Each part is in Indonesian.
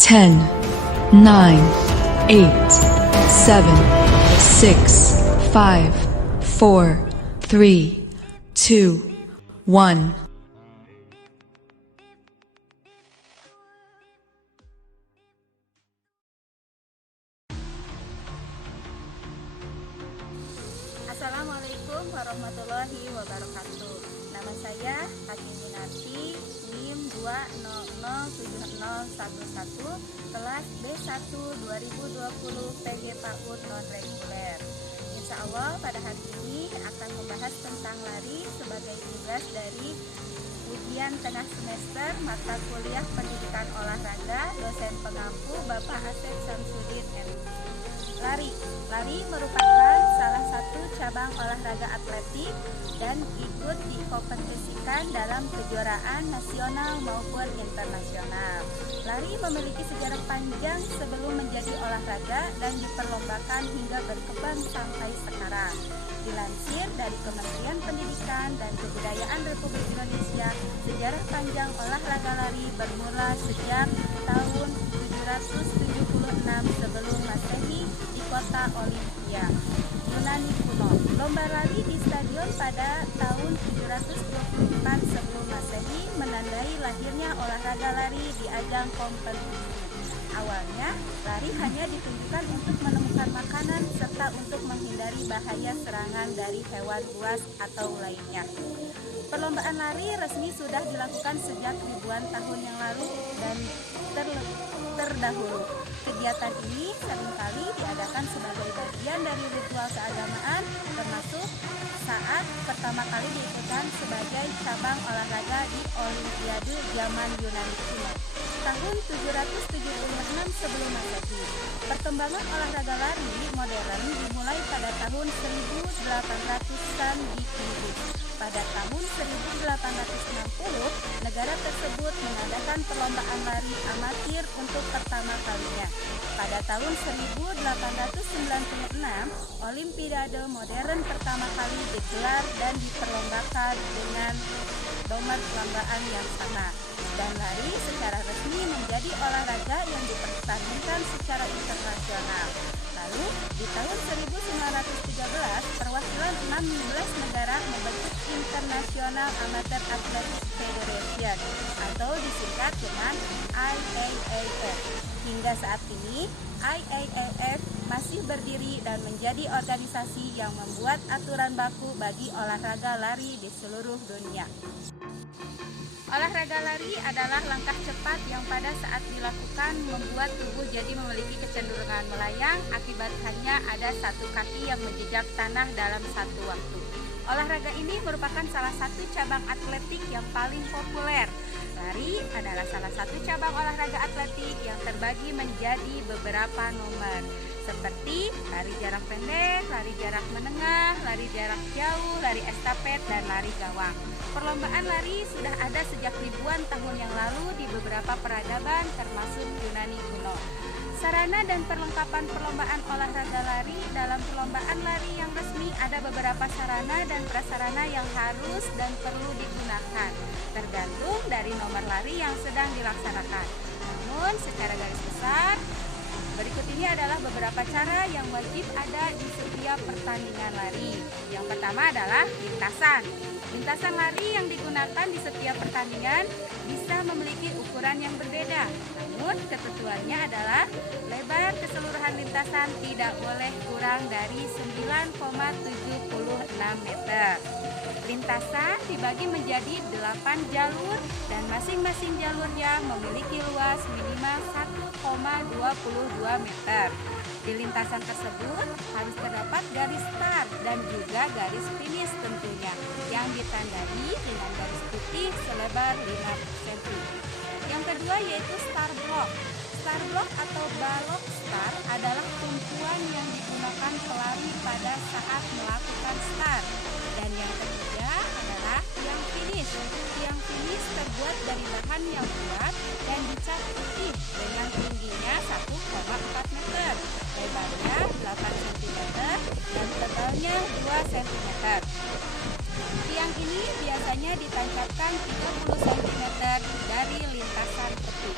10, 9, 8, 7, 6, 5, 4, 3, 2, 1. Assalamualaikum warahmatullahi wabarakatuh. Nama saya Hakim Minarti, NIM 2007011, kelas B1 2020 PG PAUD non-reguler. Insya Allah pada hari ini akan membahas tentang lari sebagai tugas dari ujian tengah semester mata kuliah pendidikan olahraga dosen pengampu Bapak Asep Samsudin M. Lari merupakan salah satu cabang olahraga atletik dan ikut dikompetisikan dalam kejuaraan nasional maupun internasional. Lari memiliki sejarah panjang sebelum menjadi olahraga dan diperlombakan hingga berkembang sampai sekarang. Dilansir dari Kementerian Pendidikan dan Kebudayaan Republik Indonesia, sejarah panjang olahraga lari bermula sejak tahun 776 sebelum Masehi di kota Olimpia, Yunani kuno. Lomba lari di stadion pada tahun 724 sebelum Masehi menandai lahirnya olahraga lari di ajang kompetisi. Awalnya, lari hanya ditunjukkan untuk menemukan makanan serta untuk menghindari bahaya serangan dari hewan buas atau lainnya. Perlombaan lari resmi sudah dilakukan sejak ribuan tahun yang lalu dan terdahulu. Kegiatan ini seringkali diadakan sebagai bagian dari ritual keagamaan, termasuk saat pertama kali diikutkan sebagai cabang olahraga di Olimpiade zaman Yunani kuno. Tahun 776 sebelum Masehi. Perkembangan olahraga lari modern dimulai pada tahun 1800-an di Inggris. Pada tahun 1860, negara tersebut mengadakan perlombaan lari amatir untuk pertama kalinya. Pada tahun 1896, Olimpiade modern pertama kali digelar dan diperlombakan dengan nomor perlombaan yang sama. Dan lari secara resmi menjadi olahraga yang dipertandingkan secara internasional. Lalu, di tahun 1913, perwakilan 16 negara membentuk International Amateur Athletic Federation atau disingkat dengan IAAF. Hingga saat ini, IAAF masih berdiri dan menjadi organisasi yang membuat aturan baku bagi olahraga lari di seluruh dunia. Olahraga lari adalah langkah cepat yang pada saat dilakukan membuat tubuh jadi memiliki kecenderungan melayang akibat hanya ada satu kaki yang menjejak tanah dalam satu waktu. Olahraga ini merupakan salah satu cabang atletik yang paling populer. Lari adalah salah satu cabang olahraga atletik yang terbagi menjadi beberapa nomor, seperti lari jarak pendek, lari jarak menengah, lari jarak jauh, lari estafet, dan lari gawang. Perlombaan lari sudah ada sejak ribuan tahun yang lalu di beberapa peradaban termasuk Yunani kuno. Sarana dan perlengkapan perlombaan olahraga lari. Dalam perlombaan lari yang resmi ada beberapa sarana dan prasarana yang harus dan perlu digunakan, tergantung dari nomor lari yang sedang dilaksanakan. Namun secara garis besar, berikut ini adalah beberapa cara yang wajib ada di setiap pertandingan lari. Yang pertama adalah lintasan. Lintasan lari yang digunakan di setiap pertandingan bisa memiliki ukuran yang berbeda. Namun ketentuannya adalah lebar keseluruhan lintasan tidak boleh kurang dari 9,76 meter. Lintasan dibagi menjadi 8 jalur dan masing-masing jalurnya memiliki luas minimal 1,22 meter. Di lintasan tersebut harus terdapat garis start dan juga garis finish tentunya, yang ditandai dengan garis putih selebar 5 cm. Yang kedua yaitu start block. Start block atau balok start adalah tumpuan yang digunakan pelari pada saat melakukan start. Dan yang ketiga adalah tiang finish. Tiang finish terbuat dari bahan yang kuat dan dicat putih dengan tingginya 1,4 meter, lebarnya 8 cm dan tebalnya 2 cm. Tiang ini biasanya ditancapkan 30 cm dari lintasan peti.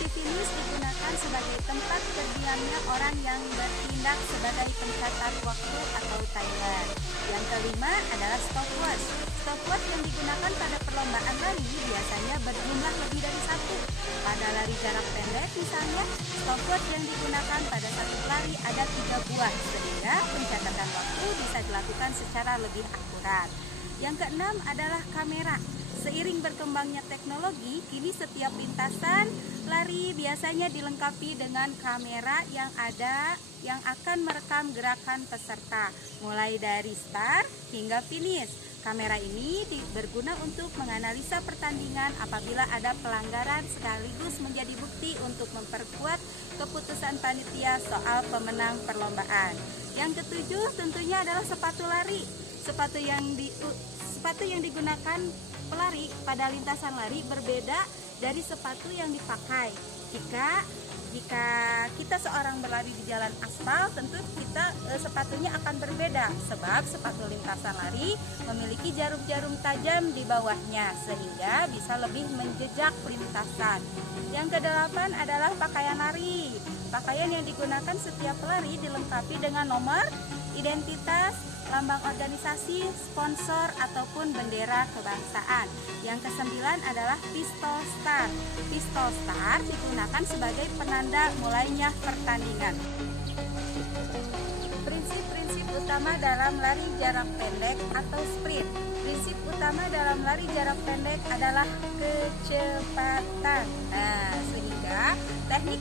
Posisi finish digunakan sebagai tempat terdiamnya orang yang bertindak sebagai pencatat waktu atau timer. Yang kelima adalah stopwatch. Stopwatch yang digunakan pada perlombaan lari biasanya berjumlah lebih dari satu. Pada lari jarak pendek misalnya, stopwatch yang digunakan pada satu lari ada 3 buah, sehingga pencatatan waktu bisa dilakukan secara lebih akurat. Yang keenam adalah kamera. Seiring berkembangnya teknologi, kini setiap lintasan lari biasanya dilengkapi dengan kamera yang akan merekam gerakan peserta, mulai dari start hingga finish. Kamera ini berguna untuk menganalisa pertandingan apabila ada pelanggaran, sekaligus menjadi bukti untuk memperkuat keputusan panitia soal pemenang perlombaan. Yang ketujuh tentunya adalah sepatu lari. Sepatu yang digunakan pelari pada lintasan lari berbeda dari sepatu yang dipakai. Jika kita seorang berlari di jalan aspal, tentu sepatunya akan berbeda, sebab sepatu lintasan lari memiliki jarum-jarum tajam di bawahnya sehingga bisa lebih menjejak lintasan. Yang kedelapan adalah pakaian lari. Pakaian yang digunakan setiap pelari dilengkapi dengan nomor, identitas, lambang organisasi, sponsor, ataupun bendera kebangsaan. Yang kesembilan adalah pistol start. Pistol start digunakan sebagai penanda mulainya pertandingan. Prinsip-prinsip utama dalam lari jarak pendek atau sprint. Prinsip utama dalam lari jarak pendek adalah kecepatan. Sehingga teknik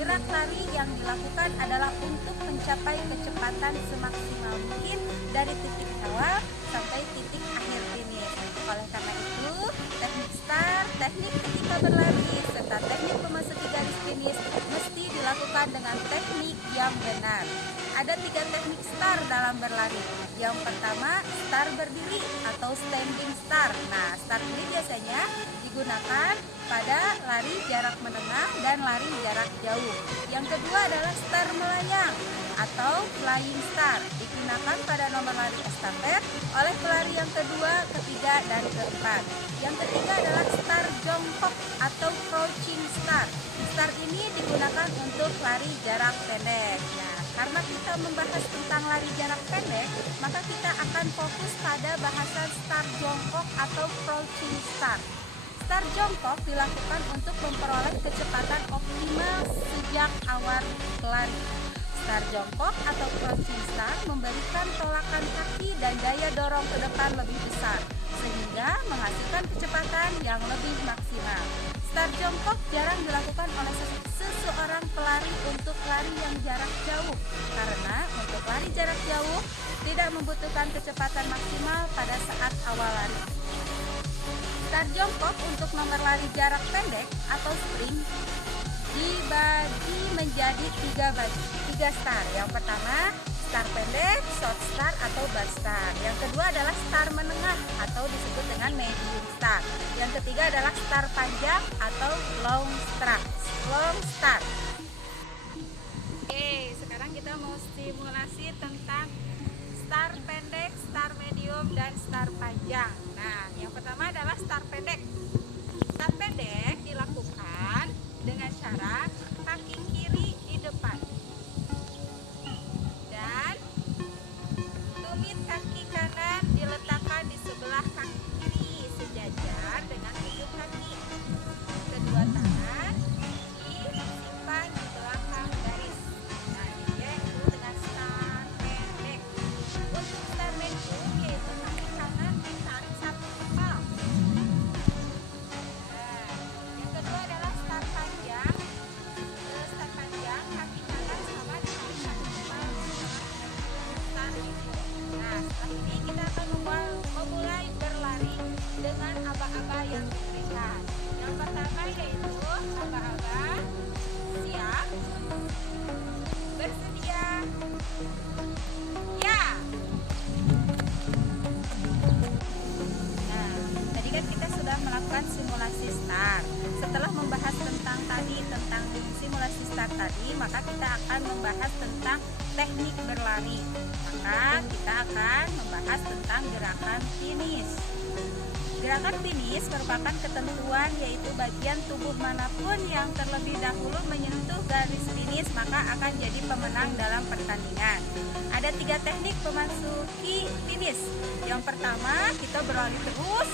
gerak lari yang dilakukan adalah untuk mencapai kecepatan semaksimal mungkin dari titik awal sampai titik akhir finish. Oleh karena itu, teknik start, teknik ketika berlari, serta teknik memasuki garis finish mesti dilakukan dengan teknik yang benar. Ada 3 teknik start dalam berlari. Yang pertama, start berdiri atau standing start. Nah, start ini biasanya digunakan pada lari jarak menengah dan lari jarak jauh. Yang kedua adalah start melayang atau flying start. Digunakan pada nomor lari estafet oleh pelari yang kedua, ketiga, dan keempat. Yang ketiga adalah start jongkok atau crouching start. Start ini digunakan untuk lari jarak pendek. Nah, karena kita membahas tentang lari jarak pendek, maka kita akan fokus pada bahasan start jongkok atau crouching start. Start jongkok dilakukan untuk memperoleh kecepatan optimal sejak awal lari. Start jongkok atau crouching start memberikan tolakan kaki dan daya dorong ke depan lebih besar, sehingga menghasilkan kecepatan yang lebih maksimal. Start jongkok jarang dilakukan oleh seseorang pelari untuk lari yang jarak jauh, karena untuk lari jarak jauh tidak membutuhkan kecepatan maksimal pada saat awal lari. Start jongkok untuk nomor lari jarak pendek atau sprint dibagi menjadi 3 start. Yang pertama, start pendek, short start atau burst start. Yang kedua adalah start menengah atau disebut dengan medium start. Yang ketiga adalah start panjang atau long start. Oke, sekarang kita mau simulasi tentang start pendek, start medium, dan start panjang. Nah, yang pertama adalah start pendek. Start pendek dilakukan dengan cara kaki kiri di depan dan tumit kaki kanan diletakkan di sebelah kaki kiri sejajar dengan ujung kaki. Kedua tangan disimpan di belakang garis. Nah, ini ya, itu dengan start pendek. Untuk start medium yaitu kaki kanan ditarik satu kepal. Yang kedua adalah start panjang. Start panjang kaki kanan sama ditarik satu kepal. Start medium. Nah, setelah ini kita akan memulai berlari dengan aba-aba yang diberikan. Yang pertama yaitu aba-aba siap, bersedia, ya. Nah, tadi kan kita sudah melakukan simulasi start. Setelah membahas tentang simulasi start tadi, maka kita akan membahas tentang teknik berlari. Maka kita akan membahas tentang gerakan finish. Gerakan finish merupakan ketentuan, yaitu bagian tubuh manapun yang terlebih dahulu menyentuh garis finish maka akan jadi pemenang dalam pertandingan. Ada 3 teknik memasuki finish. Yang pertama, kita berlari terus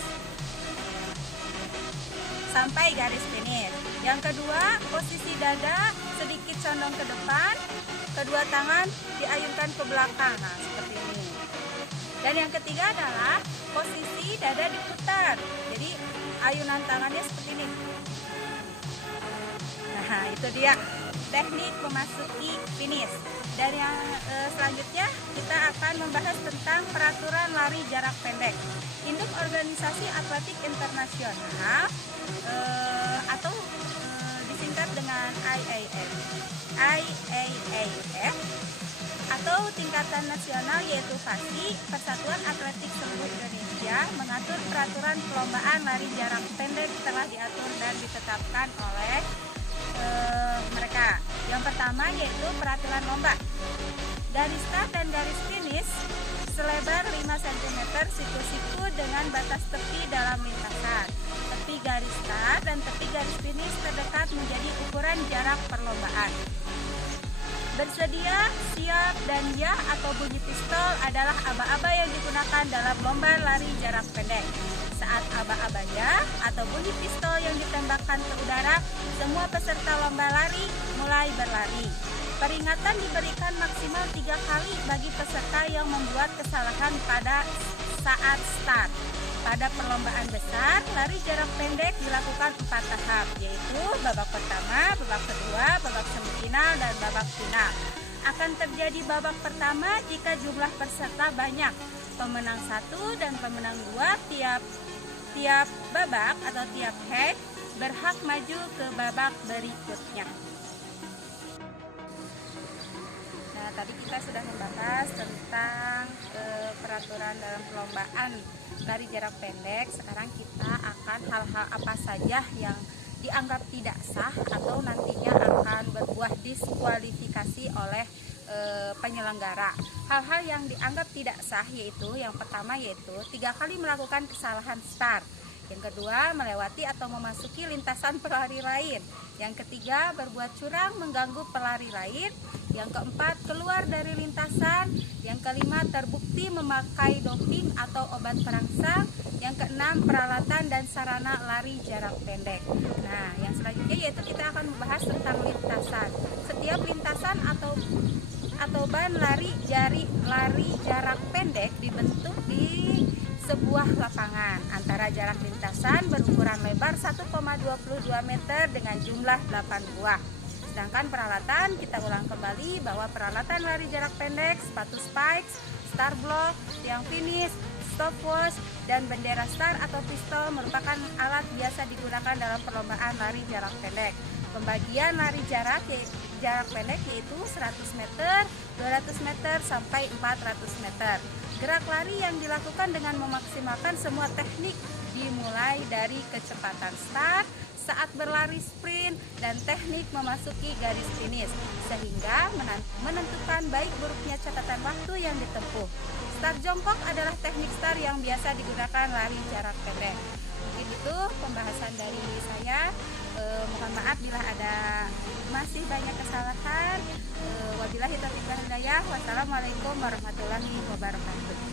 sampai garis finish. Yang kedua, posisi dada sedikit condong ke depan, kedua tangan diayunkan ke belakang, nah seperti ini. Dan yang ketiga adalah posisi dada diputar, jadi ayunan tangannya seperti ini. Nah, itu dia teknik memasuki finish. Dan yang selanjutnya kita akan membahas tentang peraturan lari jarak pendek. Induk Organisasi Atletik Internasional atau disingkat dengan IAAF atau tingkatan nasional, yaitu PASI, Persatuan Atletik Seluruh Indonesia, mengatur peraturan perlombaan lari jarak pendek telah diatur dan ditetapkan oleh mereka. Yang pertama yaitu peraturan lomba. Garis start dan garis finish selebar 5 cm siku-siku dengan batas tepi dalam lintasan. Tepi garis start dan tepi garis finish terdekat menjadi ukuran jarak perlombaan. Bersedia, siap, dan ya atau bunyi pistol adalah aba-aba yang digunakan dalam lomba lari jarak pendek. Saat aba-aba ya atau bunyi pistol yang ditembakkan ke udara, semua peserta lomba lari mulai berlari. Peringatan diberikan maksimal 3 kali bagi peserta yang membuat kesalahan pada saat start. Pada perlombaan besar, lari jarak pendek dilakukan 4 tahap, yaitu babak pertama, babak kedua, babak semifinal, dan babak final. Akan terjadi babak pertama jika jumlah peserta banyak. Pemenang 1 dan pemenang 2 tiap babak atau tiap head berhak maju ke babak berikutnya. Nah, tadi kita sudah membahas tentang peraturan dalam perlombaan lari jarak pendek. Sekarang kita akan hal-hal apa saja yang dianggap tidak sah atau nantinya akan berbuah diskualifikasi oleh penyelenggara. Hal-hal yang dianggap tidak sah yaitu yang pertama yaitu 3 kali melakukan kesalahan start. Yang kedua, melewati atau memasuki lintasan pelari lain. Yang ketiga, berbuat curang mengganggu pelari lain. Yang keempat, keluar dari lintasan. Yang kelima, terbukti memakai doping atau obat perangsang. Yang keenam, peralatan dan sarana lari jarak pendek. Nah, yang selanjutnya yaitu kita akan membahas tentang lintasan. Setiap lintasan atau ban lari jarak pendek dibentuk di sebuah lapangan. Antara jarak lintasan berukuran lebar 1,22 meter dengan jumlah 8 buah. Sedangkan peralatan, kita ulang kembali bahwa peralatan lari jarak pendek, sepatu spikes, star block, tiang finish, stopwatch, dan bendera star atau pistol merupakan alat biasa digunakan dalam perlombaan lari jarak pendek. Pembagian lari jarak pendek yaitu 100 meter, 200 meter, sampai 400 meter. Gerak lari yang dilakukan dengan memaksimalkan semua teknik dimulai dari kecepatan start, saat berlari sprint, dan teknik memasuki garis finish, sehingga menentukan baik buruknya catatan waktu yang ditempuh. Start jongkok adalah teknik start yang biasa digunakan lari jarak pendek. Mungkin itu pembahasan dari saya. Mohon maaf bila ada masih banyak kesalahan. Wabillahi taufiq wal hidayah. Wassalamualaikum warahmatullahi wabarakatuh.